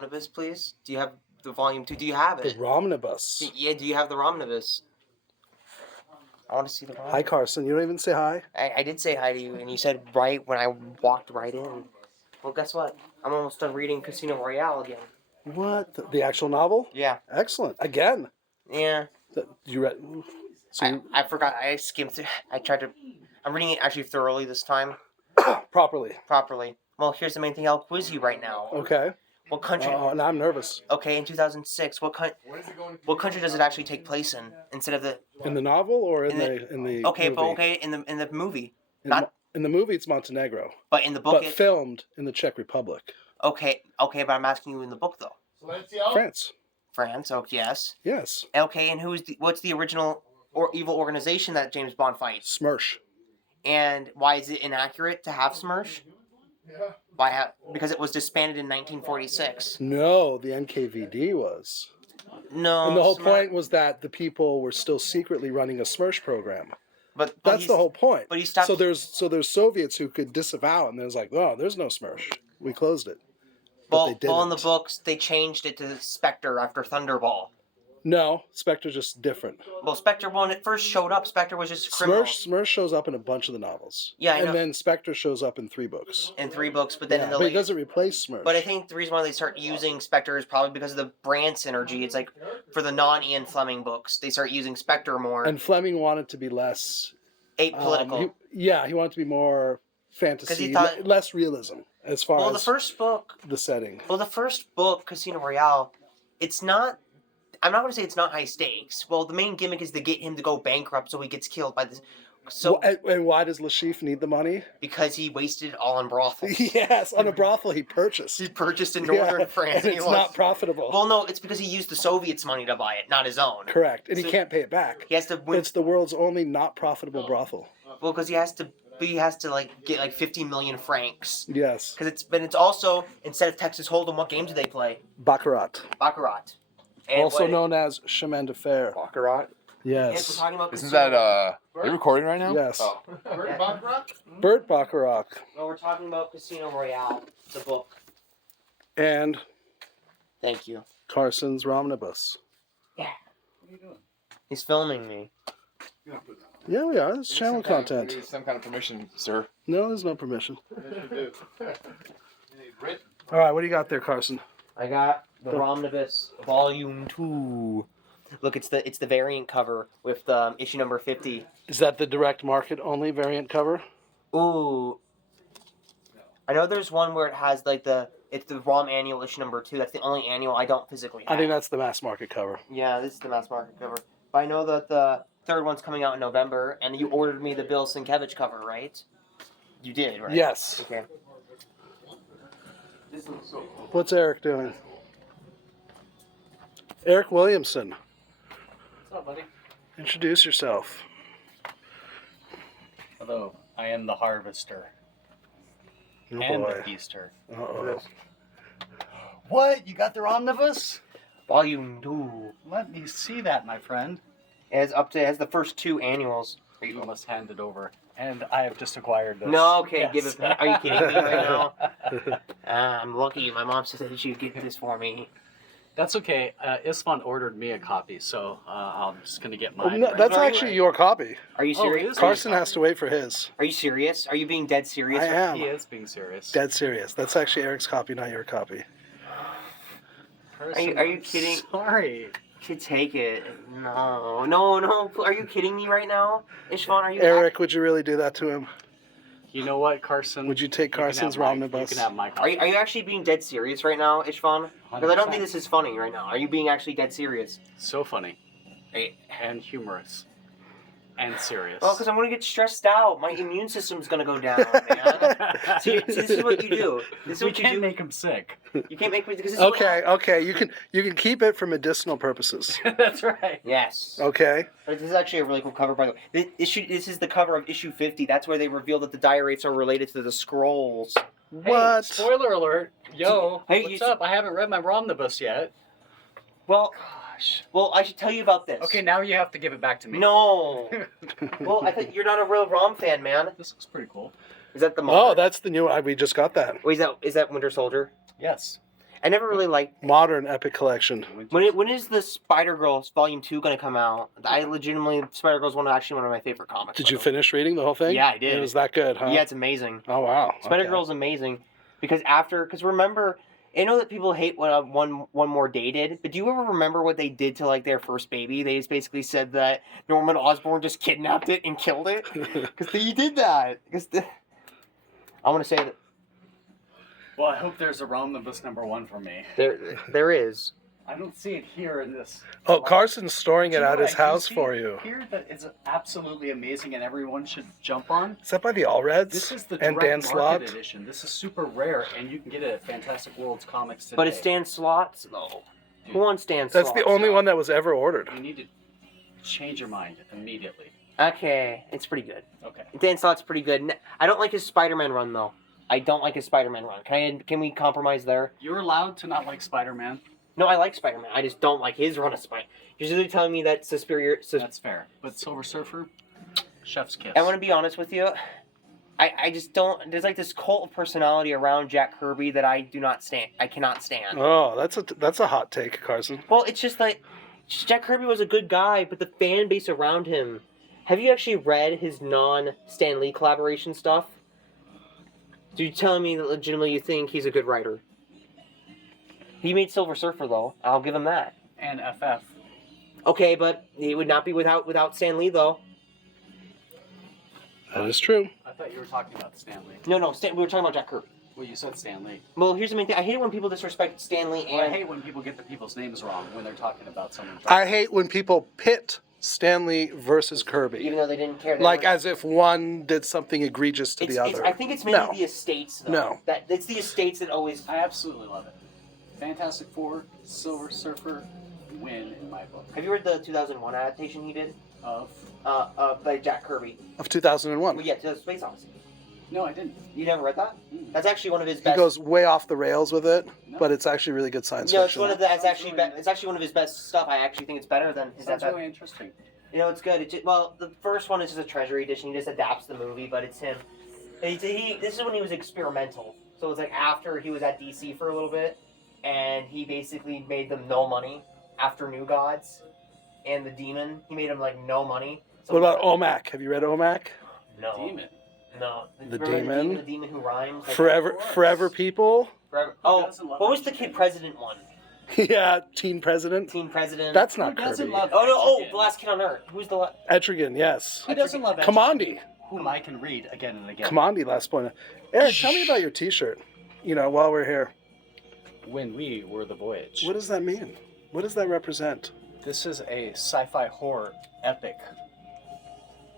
Omnibus, please? Do you have the volume 2? Do you have The it? Romnibus. Yeah, do you have the Romnibus? I want to see the Romnibus. Hi, Carson. You don't even say hi? I did say hi to you, and you said right when I walked right in. Well, guess what? I'm almost done reading Casino Royale again. What? The actual novel? Yeah. Excellent. Again. Yeah. You read? So I forgot. I skimmed through. I'm reading it actually thoroughly this time. properly. Properly. Well, here's the main thing. I'll quiz you right now. Okay. What country? Oh, now I'm nervous. Okay, in 2006, what country does it actually take place in instead of the? In the novel or in the Okay, movie? but okay in the movie. In the movie, it's Montenegro. But in the book, but filmed in the Czech Republic. Okay, but I'm asking you in the book though. France. France. Oh yes. Yes. Okay, and what's the original or evil organization that James Bond fights? Smersh. And why is it inaccurate to have Smersh? Because it was disbanded in 1946. No, the NKVD was. No. And the whole point was that the people were still secretly running a Smersh program. But that's the whole point. But he stopped. So there's Soviets who could disavow, and there's like, oh, there's no Smersh. We closed it. Well, in the books, they changed it to Spectre after Thunderball. No, Spectre's just different. Well, Spectre, when it first showed up, Spectre was just a criminal. Smersh shows up in a bunch of the novels. Yeah, I know. And then Spectre shows up in 3 books. In 3 books, but then in the but it doesn't replace Smersh. But I think the reason why they start using Spectre is probably because of the brand synergy. It's like, for the non-Ian Fleming books, they start using Spectre more. And Fleming wanted to be less... apolitical. He wanted to be more fantasy, less realism, as far as the first book... the setting. Well, the first book, Casino Royale, it's not... I'm not going to say it's not high stakes. Well, the main gimmick is to get him to go bankrupt so he gets killed by this... So, and why does Le Chiffre need the money? Because he wasted it all on brothels. Yes, on a brothel he purchased. He purchased in northern France. And it's not profitable. Well, no, it's because he used the Soviets' money to buy it, not his own. Correct, and he can't pay it back. He has to win. It's the world's only not profitable brothel. Well, because he has to get 50 million francs. Yes. It's also, instead of Texas Hold'em, what game do they play? Baccarat. And also known as chemin de fer. Baccarat? Yes. We're talking about Isn't that, are you recording right now? Yes. Oh. Bert Baccarat? Bert Baccarat. Well, we're talking about Casino Royale, the book. And... Thank you. Carson's Romnibus. Yeah. What are you doing? He's filming me. Yeah, we are. It's channel content. You need some kind of permission, sir. No, there's no permission. All right, what do you got there, Carson? I got the Romnibus Volume 2. Look, it's the variant cover with the issue number 50. Is that the direct market only variant cover? Ooh. I know there's one where it has it's the ROM annual issue number 2. That's the only annual I don't physically have. I think that's the mass market cover. Yeah, this is the mass market cover. But I know that the 3rd one's coming out in November, and you ordered me the Bill Sienkiewicz cover, right? You did, right? Yes. Okay. What's Eric doing? Eric Williamson. What's up, buddy? Introduce yourself. Hello, I am the harvester. Oh, and boy. the feaster. Uh-oh. What? You got the omnibus? Volume 2. Let me see that, my friend. It has the first 2 annuals. You must hand it over. And I have just acquired this. No, okay, Yes. give it back. Are you kidding me right now? I'm lucky. My mom said that she'd get this for me. That's okay. Isfan ordered me a copy, so I'm just going to get mine. No, that's actually your copy. Are you serious? Carson has to wait for his. Are you serious? Are you being dead serious? I am. He is being serious. Dead serious. That's actually Eric's copy, not your copy. Are you kidding? Sorry. You should take it. No. Are you kidding me right now? Ishvan, are you... Eric, would you really do that to him? You know what, Carson? Would you take Carson's Romnibus? You can have my copy. Are you actually being dead serious right now, Ishvan? Because I don't think this is funny right now. Are you being actually dead serious? So funny. And humorous. And serious. Well, because I'm going to get stressed out. My immune system's going to go down, man. See, this is what you do. This is what you do. You can't make him sick. You can't make me... Because this is Okay. You can keep it for medicinal purposes. That's right. Yes. Okay. This is actually a really cool cover, by the way. This is the cover of issue 50. That's where they reveal that the diorites are related to the scrolls. What? Hey, spoiler alert. Yo, Hey, what's up? I haven't read my Romnibus yet. Well, I should tell you about this. Okay, now you have to give it back to me. No. Well, I thought you're not a real ROM fan, man. This looks pretty cool. Is that the Oh, that's the new one. We just got that. Wait, is that Winter Soldier? Yes. I never really liked. Modern Epic Collection. When is the Spider-Girl Volume 2 going to come out? I legitimately, Spider-Girl's actually one of my favorite comics. Did you finish reading the whole thing? Yeah, I did. It was that good, huh? Yeah, it's amazing. Oh, wow. Spider-Girl's amazing because remember, I know that people hate what One More Day did, but do you ever remember what they did to like their first baby? They just basically said that Norman Osborn just kidnapped it and killed it because he did that. I want to say that Well, I hope there's a Omnibus #1 for me. there is. I don't see it here in this. Oh, Carson's storing it at his house for you. you. Here that is absolutely amazing and everyone should jump on. Is that by the Allreds? This is the and Dan direct Slott market edition. This is super rare and you can get it at Fantastic Worlds Comics today. But it's Dan Slott's though. Dude, Who wants Dan Slott's? That's the only one that was ever ordered. You need to change your mind immediately. Okay, it's pretty good. Okay. Dan Slott's pretty good. I don't like his Spider-Man run though. I don't like his Spider-Man run. Can we compromise there? You're allowed to not like Spider-Man. No, I like Spider-Man. I just don't like his run of Spider. You're usually telling me that's superior. That's fair. But Silver Surfer, chef's kiss. I want to be honest with you. I just don't. There's like this cult of personality around Jack Kirby that I do not stand. I cannot stand. Oh, that's a hot take, Carson. Well, it's just like Jack Kirby was a good guy, but the fan base around him. Have you actually read his non-Stan Lee collaboration stuff? So you're telling me that legitimately you think he's a good writer? He made Silver Surfer, though. I'll give him that. And FF. Okay, but it would not be without Stan Lee, though. That is true. I thought you were talking about Stan Lee. No, we were talking about Jack Kirby. Well, you said Stan Lee. Well, here's the main thing. I hate it when people disrespect Stan Lee Well, I and... hate when people get the people's names wrong when they're talking about someone. I hate when people pit Stanley versus Kirby. Even though they didn't care. Like as if one did something egregious to the other. I think it's mainly No. the estates, though. No. It's the estates that always... I absolutely love it. Fantastic Four, Silver Surfer, win in my book. Have you read the 2001 adaptation he did? Of? By Jack Kirby. Of 2001. Well, yeah, to Space Odyssey. No, I didn't. You never read that? Mm. That's actually one of his He best... goes way off the rails with it, No. but it's actually really good science No, it's fiction. one of the, it's actually it's actually one of his best stuff. I actually think it's better than his Sounds really interesting. You know, it's good. Well, the first one is just a treasury edition. He just adapts the movie, but it's him. This is when he was experimental. So it's like after he was at DC for a little bit, and he basically made them no money after New Gods and the Demon. He made them like no money. So What about OMAC? Have you read OMAC? No. Demon. No. The Remember Demon? The Demon Who Rhymes? Like, Forever People? Forever. Who Oh, doesn't love what was that the shit? Kid President one? Yeah, Teen President. Teen President. That's not Who doesn't Kirby. love Oh no! Oh, Etrigan? The Last Kid on Earth. Who's the? Etrigan, yes. Who doesn't love Etrigan? Commandi. Whom I can read again and again. Commandi, last point. Eric, tell me about your t-shirt, while we're here. When we were the Voyage. What does that mean? What does that represent? This is a sci-fi horror epic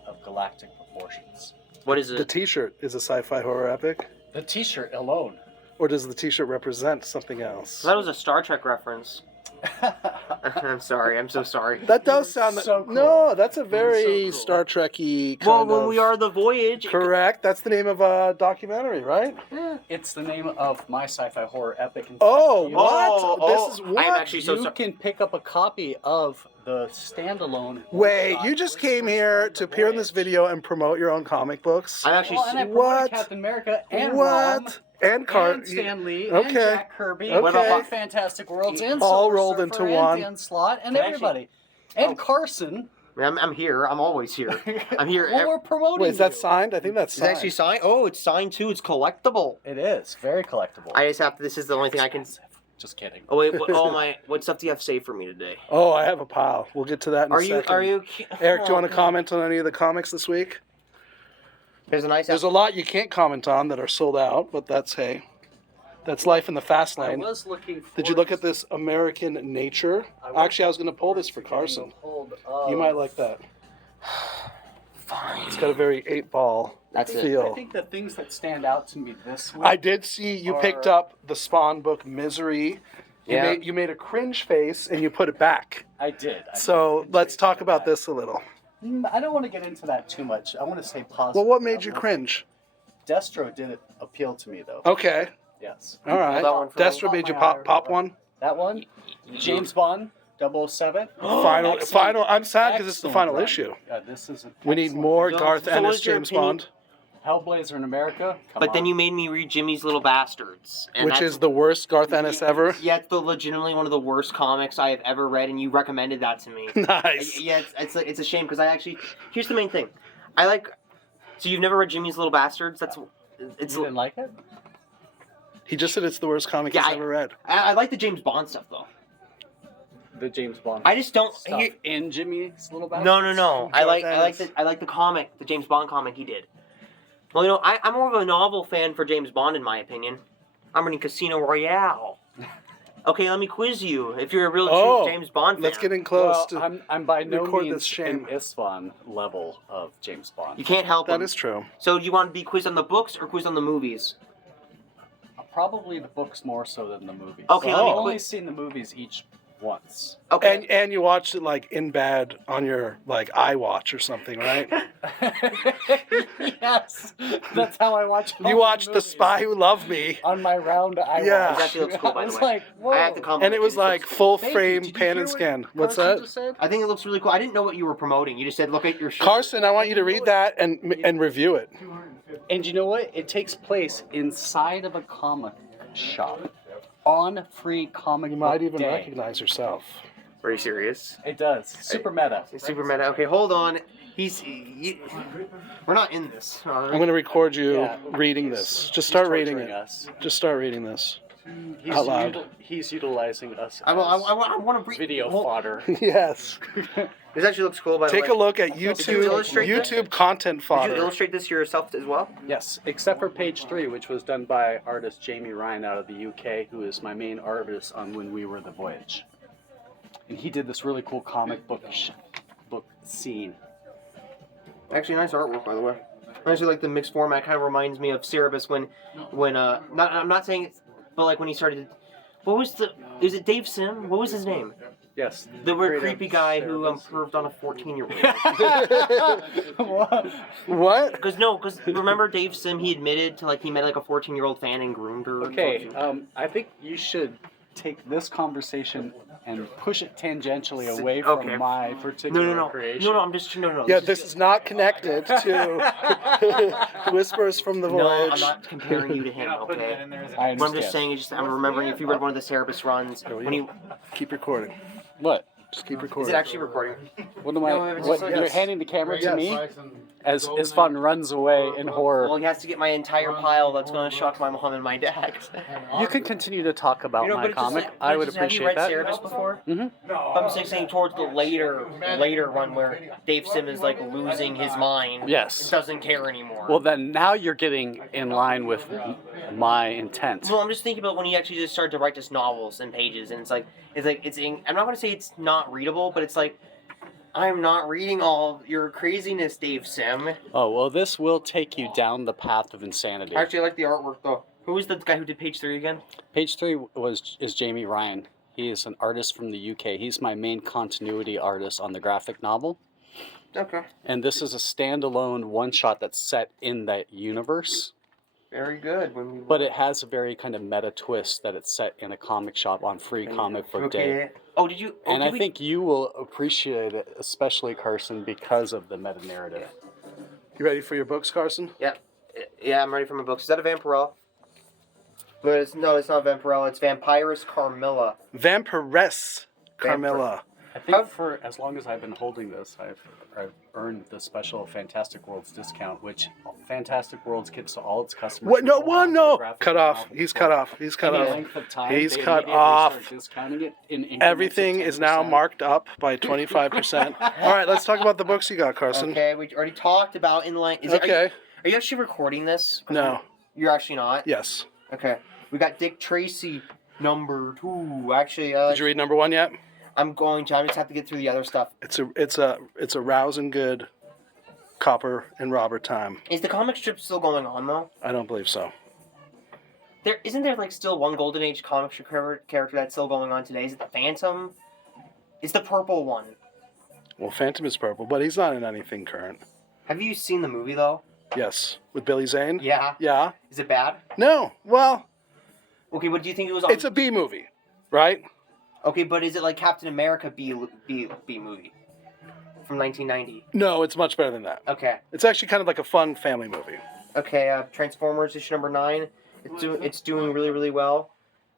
of galactic proportions. What is The it? t-shirt is a sci-fi horror epic? The T-shirt alone. Or does the t-shirt represent something else? That was a Star Trek reference. I'm sorry. I'm so sorry. That does sound so cool. No, that's a very so cool. Star Trek-y kind Well, of... when we are the Voyage. Correct. That's the name of a documentary, right? It's the name of my sci-fi horror epic. Oh, You- what? Oh, This is what? I'm actually so You sorry. can pick up a copy of the standalone. Wait, one-shot you just Whispers came here from to the appear in this Voyage. video and promote your own comic books? I'm actually. Well, and I su- promoted What? Captain America and What? Rom And and Stan Lee and Okay. Jack Kirby Okay. and Fantastic Worlds and All Silver rolled Surfer into and one. Dan Slott and Can I actually- everybody. And Oh. Carson. I'm here. I'm always here. I'm here. Well, we're promoting Wait, is that you. signed? I think that's It's signed. actually signed. Oh, it's signed too. It's collectible. It is very collectible. I just have to. This is the only thing I can. Expensive. Just kidding. Oh wait. What stuff do you have saved for me today? Oh, I have a pile. We'll get to that in a second. Are you? Eric, do you want to Oh, comment on any of the comics this week? There's a nice. There's a lot you can't comment on that are sold out, but that's life in the fast I lane. was looking for. Did you look at this American Nature? Actually, I was going to pull this for Carson. You might like that. Fine. It's got a very 8-ball That's it. feel. I think the things that stand out to me this week. I did see you picked up the Spawn book Misery. Yeah. You made a cringe face and you put it back. I did. So let's talk about this a little. I don't want to get into that too much. I want to say positive. Well, what made you cringe? Destro did appeal to me though. Okay. Yes. All right. That one for me. Destro made you pop one? That one. James Bond 007. Final. I'm sad because it's the Excellent final run. issue. This is. We need more So- Garth so what Ennis is your James opinion? Bond. Hellblazer in America. But then you made me read Jimmy's Little Bastards, and Which that's- is the worst Garth Ennis ever. Yeah, it's legitimately one of the worst comics I have ever read, and you recommended that to me. Nice. Yeah, it's a shame because I actually. Here's the main thing, I like. So you've never read Jimmy's Little Bastards? You didn't like it? He just said it's the worst comic Yeah, he's ever read. I like the James Bond stuff though. The James Bond. I just don't. stuff in Jimmy's Little Bastards? No. I like Ennis. the comic, the James Bond comic he did. Well, you know, I'm more of a novel fan for James Bond in my opinion. I'm reading Casino Royale. Okay, let me quiz you. If you're a real true James Bond fan, Let's get in close. Well, I'm by no record means this shame. an Isfan level of James Bond. you can't help That him. is true. So, do you want to be quizzed on the books or quizzed on the movies? Probably the books more so than the movies. Okay, I've let me only quiz- seen the movies each once. Okay. And you watched it like in bed on your like iWatch or something, right? Yes, that's how I watch. all You the watched The movies. Spy Who Loved Me, On my round, I Yeah. This actually looks cool, by I the was way. like, whoa. I have to compliment and it was you. This like looks cool. full Thank you. frame Did you pan hear and what scan. What's Carson that? just said? I think it looks really cool. I didn't know what you were promoting. You just said, look at your shirt. Carson, I want you to read that and review it. And you know what? It takes place inside of a comic shop on free comic You book might even day. recognize yourself. Are you serious? It does. Super meta. It's super meta. Okay, hold on. We're not in this. I'm going to record you Yeah. reading this. Just start reading torturing it. us. Just start reading this. He's Out loud. He's utilizing us I as want to read video well, fodder. Yes. This actually looks cool. By the way, Take a look at Did you YouTube illustrate that? YouTube content Did you fodder. illustrate this yourself as well? Yes, except for page 3, which was done by artist Jamie Ryan out of the UK, who is my main artist on When We Were the Voyage. And he did this really cool comic book scene. Actually, nice artwork, by the way. I actually like the mixed format. Kind of reminds me of Cerebus when not I'm not saying it's, but like when he started. What was the? Is it Dave Sim? What was his name? Yes. The creative creepy guy who Cerebus. improved on a 14-year-old. What? What? Because remember Dave Sim? He admitted to like he met like a 14-year-old fan and groomed her. Okay, I think you should take this conversation and push it tangentially away from Okay. my particular No. creation. I'm just no. Yeah, this is not connected to Whispers from the No, Voyage. I'm not comparing you to him. Okay. I What I'm understand. just saying is just I'm remembering if you read one of the Cerebus runs when he Keep recording. What? Just keep is recording. it actually recording? What am I? No, it's What, just- you're yes. handing the camera to Yes. me as Isfan runs away in horror. Well, he has to get my entire pile. That's going to shock my mom and my dad. You can continue to talk about You know, my but it's just comic. like- I but would it's just- appreciate that. Have you read Cerebus before? Mhm. I'm just saying towards the later run where Dave Sim is like losing his mind. Yes. And doesn't care anymore. Well, then now you're getting in line with my intent. Well, I'm just thinking about when he actually just started to write just novels and pages, and I'm not going to say it's not readable, but it's like I'm not reading all your craziness, Dave Sim. Oh, well, this will take you down the path of insanity. Actually, I like the artwork though. Who was the guy who did page 3 again? Page 3 is Jamie Ryan. He is an artist from the UK. He's my main continuity artist on the graphic novel. Okay. And this is a standalone one-shot that's set in that universe. Very good. But it has a very kind of meta twist that it's set in a comic shop on free comic book day. Oh, did you? Oh, And did I we- think you will appreciate it, especially Carson, because of the meta narrative. You ready for your books, Carson? Yeah, I'm ready for my books. Is that a Vampirella? But it's not Vampirella. It's Vampirus Carmilla. Vampiress Carmilla. I think for as long as I've been holding this, I've earned the special Fantastic Worlds discount, which Fantastic Worlds gives to all its customers. What? No, who hold one, on to no. the graphic Cut off. novel He's for cut off. He's cut any off. length of time. He's They cut immediately off. start discounting it in increments Everything of is now 10%. marked up by 25%. All right, let's talk about the books you got, Carson. Okay, we already talked about inline. Okay. Are you actually recording this? No. You're actually not. Yes. Okay. We got Dick Tracy number 2. Actually, Did you read number 1 yet? I'm going to. I just have to get through the other stuff. It's a rousing good copper and robber time. Is the comic strip still going on though? I don't believe so. Isn't there like still one Golden Age comic strip character that's still going on today? Is it the Phantom? It's the purple one. Well, Phantom is purple, but he's not in anything current. Have you seen the movie though? Yes, with Billy Zane. Yeah. Yeah. Is it bad? No. Well, Okay, what do you think it was on? it's a B movie, right? Okay, but is it like Captain America B movie from 1990? No, it's much better than that. Okay. It's actually kind of like a fun family movie. Okay, Transformers issue number 9. It's doing really, really well.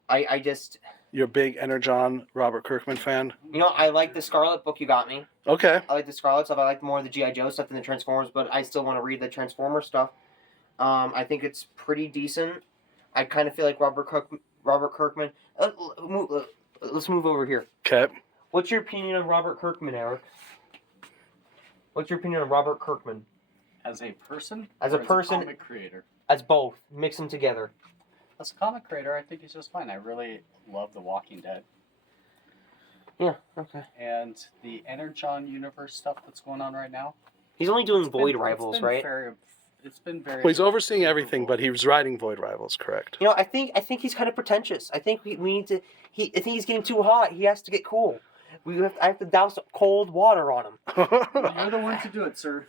I just, You're a big Energon Robert Kirkman fan? I like the Scarlet book you got me. Okay. I like the Scarlet stuff. I like more of the G.I. Joe stuff than the Transformers, but I still want to read the Transformers stuff. I think it's pretty decent. I kind of feel like Robert Kirkman. Let's move over here. Okay. What's your opinion on Robert Kirkman, Eric? What's your opinion on Robert Kirkman? As a person? As a or person- As a comic creator? As both. Mix them together. As a comic creator, I think he's just fine. I really love The Walking Dead. Yeah, okay. And the Energon universe stuff that's going on right now. He's only doing It's Void been- Rivals, it's been right? It's been very. Well, he's overseeing everything, but he was writing Void Rivals, correct? I think he's kind of pretentious. I think we need to. I think he's getting too hot. He has to get cool. I have to douse cold water on him. You're the one to do it, sir.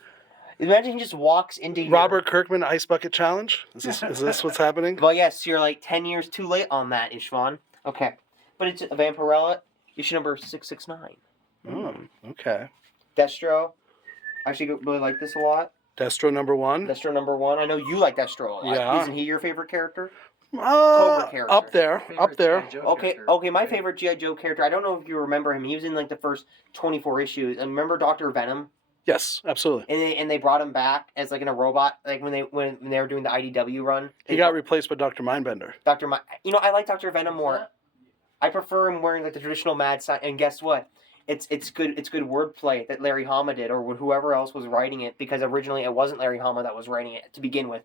Imagine he just walks into here. Robert Kirkman Ice Bucket Challenge? Is this what's happening? Well, yes, you're like 10 years too late on that, Ishvan. Okay, but it's a Vampirella, issue number 669. Okay. Destro. I actually really like this a lot. Destro number 1? Destro number 1. I know you like Destro a lot. Yeah. Isn't he your favorite character? Cobra character. Up there. Favorite G.I. Joe Okay, character. okay. My favorite G.I. Joe character. I don't know if you remember him. He was in like the first 24 issues. And remember Dr. Venom? Yes, absolutely. And they brought him back as like in a robot, like when they were doing the IDW run. He got replaced by Dr. Mindbender. I like Dr. Venom more. I prefer him wearing like the traditional mad sign. And guess what? It's good wordplay that Larry Hama did or whoever else was writing it, because originally it wasn't Larry Hama that was writing it to begin with.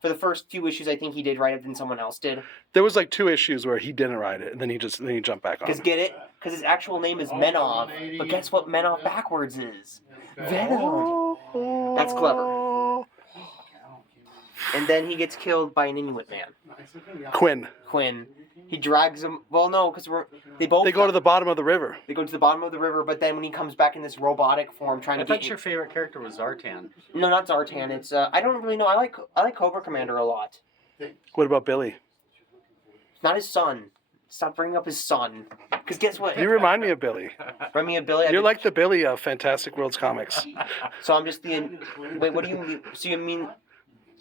For the first few issues, I think he did write it, then someone else did. There was like 2 issues where he didn't write it, and then he jumped back on. Because get it? Because his actual name is Menov. But guess what Menov backwards is? Venom. That's clever. And then he gets killed by an Inuit man. Quinn. He drags him. Well, no, because they both. They go to the bottom of the river. They go to the bottom of the river, but then when he comes back in this robotic form, trying I to thought get your favorite character was Zartan. No, not Zartan. It's I don't really know. I like Cobra Commander a lot. What about Billy? Not his son. Stop bringing up his son. Because guess what? You remind me of Billy. Remind me of Billy. You're like the Billy of Fantastic Worlds comics. So I'm just the. Wait, what do you mean? So you mean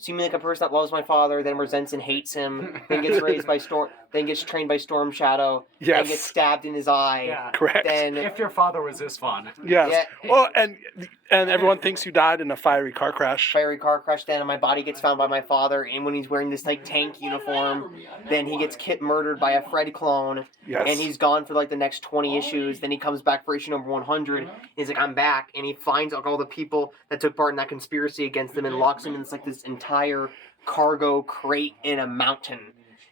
like a person that loves my father, then resents and hates him, then gets raised by Storm, then gets trained by Storm Shadow, Yes. then gets stabbed in his eye. Yeah. Correct. Then If your father was this fun. Yes. Yeah. Well, and everyone thinks you died in a fiery car crash. fiery car crash. Then my body gets found by my father, and when he's wearing this like tank uniform, then he gets murdered by a Fred clone. Yes. And he's gone for like the next 20 issues. Then he comes back for issue number 100. He's like, I'm back. And he finds like, all the people that took part in that conspiracy against them and locks them in this entire cargo crate in a mountain.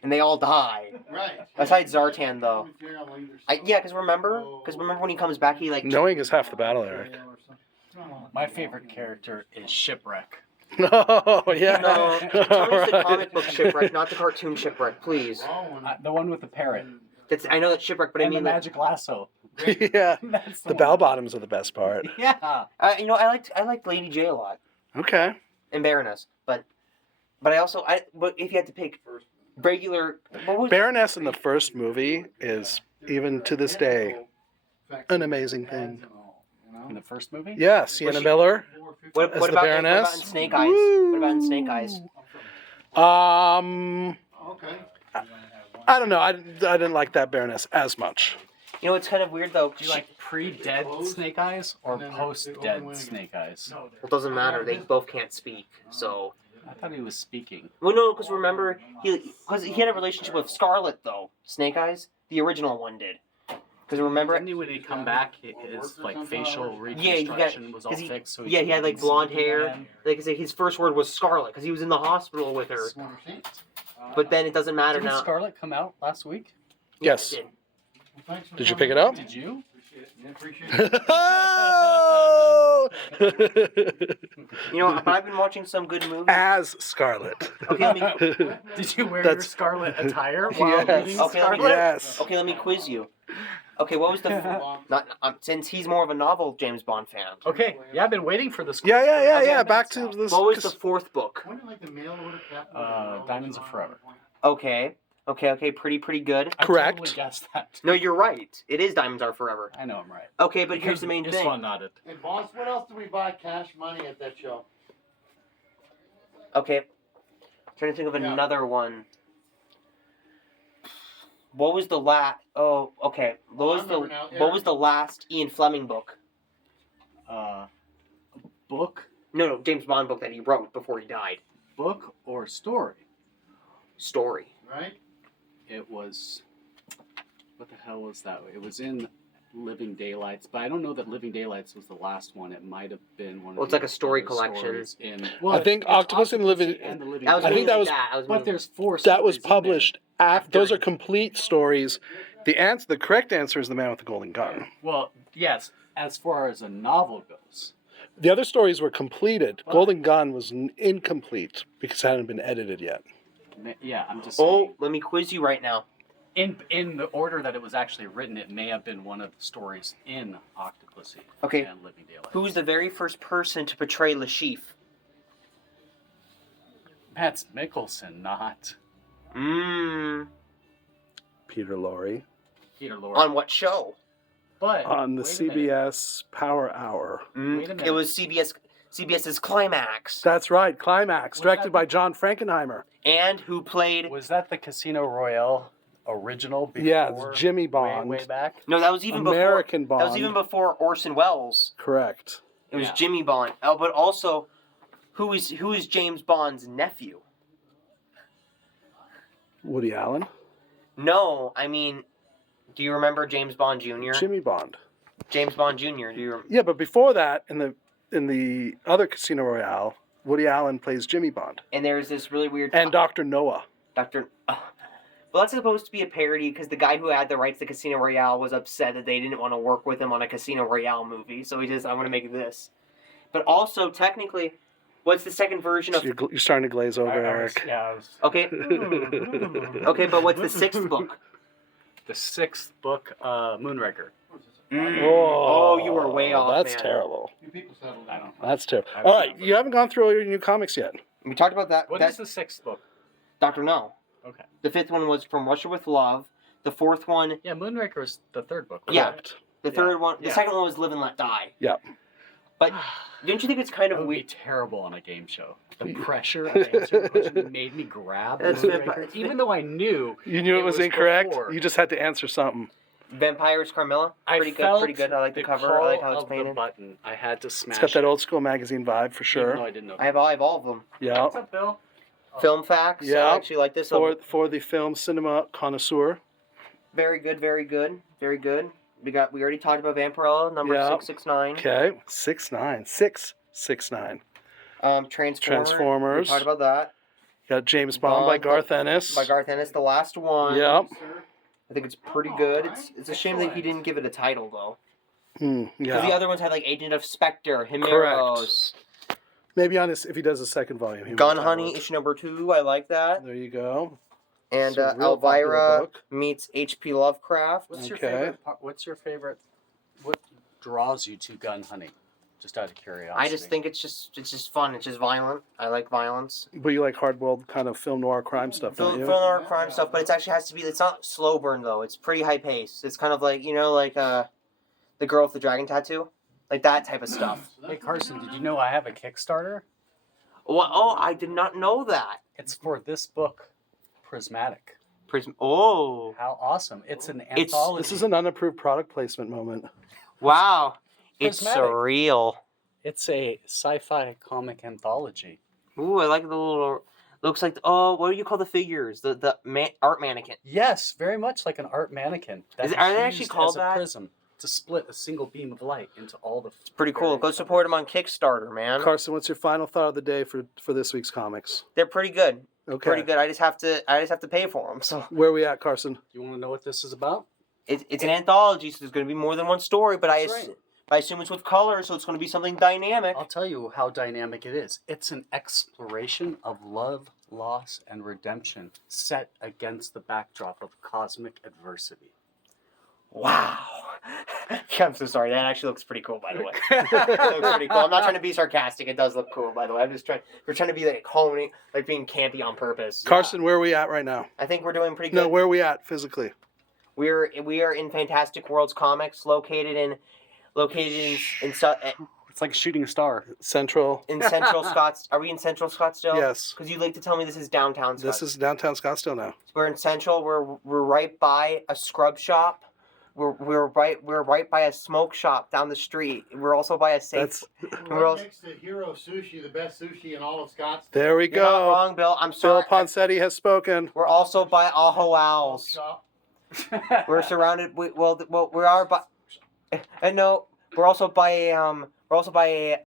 And they all die. Right. Besides Zartan, though. Because remember when he comes back, he like... Knowing is half the battle, Eric. My favorite character is Shipwreck. Oh, yeah. No, tell me it's the comic book Shipwreck, not the cartoon Shipwreck, please. The one with the parrot. I know that's Shipwreck, but I And the mean... magic lasso. Yeah. That's The one. bell bottoms are the best part. Yeah. I liked Lady J a lot. Okay. And Baroness, but but if you had to pick regular, what was Baroness in the first movie is, even to this day, an amazing thing. In the first movie? Yeah, Sienna Miller. what as about the what Baroness? about in Snake Eyes? What about in Snake Eyes? Okay. I don't know. I didn't like that Baroness as much. It's kind of weird though. Do you like pre-dead Snake Eyes or post-dead Snake Eyes? It doesn't matter. They both can't speak. So I thought he was speaking. well, no, because remember he had a relationship with Scarlet though. Snake Eyes, the original one did. Because remember, Didn't he, when he come back, his like facial yeah, reconstruction was all 'cause he- fixed? So he had like couldn't blonde see hair. again? Like I say, his first word was Scarlet because he was in the hospital with her. But then it doesn't matter Didn't now. Scarlet come out last week? Yes. It Did you pick it up? Did you? Oh! did. But I've been watching some good movies. As Scarlet. Okay, let me. Did you wear your That's- Scarlet attire while Yes. reading Okay, let me- Scarlet? Yes. Okay, let me quiz you. Okay, what was the since he's more of a novel James Bond fan? Okay, yeah, I've been waiting for this. Yeah. Back to this. What was the fourth book? Diamonds Are Forever. Okay, pretty good. I Correct. totally guessed that. No, you're right. It is Diamonds Are Forever. I know I'm right. Okay, but here's the main This thing. one nodded. Hey, boss, what else do we buy cash money at that show? Okay, trying to think of another one. What was the last? Oh, okay. What was the last Ian Fleming book? Book? No, James Bond book that he wrote before he died. Book or story? Story. Right? It was... What the hell was that? It was in Living Daylights, but I don't know that Living Daylights was the last one. It might have been one of It's the like a story other collection. stories In, I think it's Octopus and Living... and the Living That was I think Daylights. that was- But there's 4 That was stories in there. published after. Those are complete stories. The correct answer is The Man with the Golden Gun. Well, yes, as far as a novel goes. The other stories were completed. Golden Gun was incomplete because it hadn't been edited yet. Yeah, I'm just saying. Let me quiz you right now. In the order that it was actually written, it may have been one of the stories in Octopussy Okay. and Living Daylights. Who was the very first person to portray Le Chiffre? Mads Mikkelsen, not Peter Lorre. Peter Lorre. On what show? But On the wait a minute. CBS Power Hour. Wait a minute. It was CBS's Climax. That's right, Climax, Was directed that- by John Frankenheimer. And who played... Was that the Casino Royale original? Before, Yeah, it's Jimmy Bond. Way back. No, that was even American before... That was Bond. even before Orson Welles. Correct. It was Yeah. Jimmy Bond. Oh, but also, who is James Bond's nephew? Woody Allen. No, I mean, do you remember James Bond Jr.? Jimmy Bond. James Bond Jr. Do you? Yeah, but before that, in the other Casino Royale, Woody Allen plays Jimmy Bond. And there's this really weird. And Dr. Noah. Doctor. Well, that's supposed to be a parody because the guy who had the rights to Casino Royale was upset that they didn't want to work with him on a Casino Royale movie, so he just, I'm going to make this. But also, technically, what's the second version of? So you're starting to glaze over, Eric. Okay. Okay, but what's the sixth book? The 6th book, Moonraker. Oh, you were way off. That's man. terrible. You people settle I down. don't know. That's terrible. I All don't right, know. you haven't gone through all your new comics yet. We talked about that. What That's is the 6th book? Doctor No. Okay. The fifth one was From Russia with Love. The fourth one, Yeah, Moonraker is the 3rd book. Yeah. Correct. the Yeah. third one, the Yeah. second one was Live and Let Die. Yeah. But don't you think it's kind That of would be weird? terrible on a game show. The pressure of answering the question made me grab That's Moonraker, the- even though I knew You knew it It was was incorrect. before. You just had to answer something. Vampires Carmilla. I Pretty good. felt Pretty good. I like the cover. I call like how it's of the painted. button. I had to smash It's got that it, old school magazine vibe for even though sure. I didn't know. I have all of them. Yeah. What's up, Bill? Film facts. Yeah. I actually like this. For the film cinema connoisseur. Very good. Very good. Very good. We already talked about Vampirella number Yeah. 669. Okay. 6'9". 6'9". Transformers. We talked about that. Got James Bond by Garth Ennis. By Garth Ennis, the last one. Yep. I think it's pretty good. It's a shame that he didn't give it a title though. Because the Yeah. other ones had like Agent of Spectre, Himeros, Maybe on his, if he does a second volume. he Gun might Honey, title it. issue number 2. I like that. There you go. And It's a real popular Elvira book. meets H.P. Lovecraft. What's your Okay. favorite? What's your favorite? What draws you to gun hunting? Just out of curiosity. I just think it's just fun. It's just violent. I like violence. But you like hard-boiled kind of film noir crime stuff, don't Film you? noir crime stuff, but it actually has to be. It's not slow burn though. It's pretty high pace. It's kind of like the girl with the dragon tattoo, like that type of stuff. Hey Carson, did you know I have a Kickstarter? Well, oh, I did not know that. It's for this book, Prismatic. Prism. Oh, How awesome! It's an It's- anthology. This is an unapproved product placement moment. wow! It's Prismatic. surreal. It's a sci-fi comic anthology. Ooh, I like the little. Looks like what do you call the figures? The art mannequin. Yes, very much like an art mannequin. that Is- is are they actually used called as a that? prism to split a single beam of light into all the. Pretty cool. Go support them on Kickstarter, man. Carson, what's your final thought of the day for this week's comics? They're pretty good. Okay. Pretty good. I just have to pay for them. So Where are we at, Carson? You want to know what this is about? it's an anthology, so there's going to be more than one story. But That's right. I assume it's with color, so it's going to be something dynamic. I'll tell you how dynamic it is. It's an exploration of love, loss, and redemption set against the backdrop of cosmic adversity. Wow. I'm so sorry. That actually looks pretty cool, by the way. It looks pretty cool. I'm not trying to be sarcastic. It does look cool, by the way. We're trying to be like honing, like being campy on purpose. Carson, where are we at right now? I think we're doing pretty good. No, where are we at physically? We are in Fantastic Worlds Comics, located in It's like a shooting star. Central. In Central Scotts. Are we in Central Scottsdale? Yes. Because you'd like to tell me this is downtown Scottsdale. This is downtown Scottsdale now. We're in Central. We're right by a scrub shop. We're right by a smoke shop down the street. We're also by a safe. We're right next to Hero Sushi, the best sushi in all of Scottsdale. There we You're not go. wrong, Bill. I'm sorry. Bill Poncetti has spoken. We're also by Aho Owls. We're surrounded. We are by. And no, we're also by a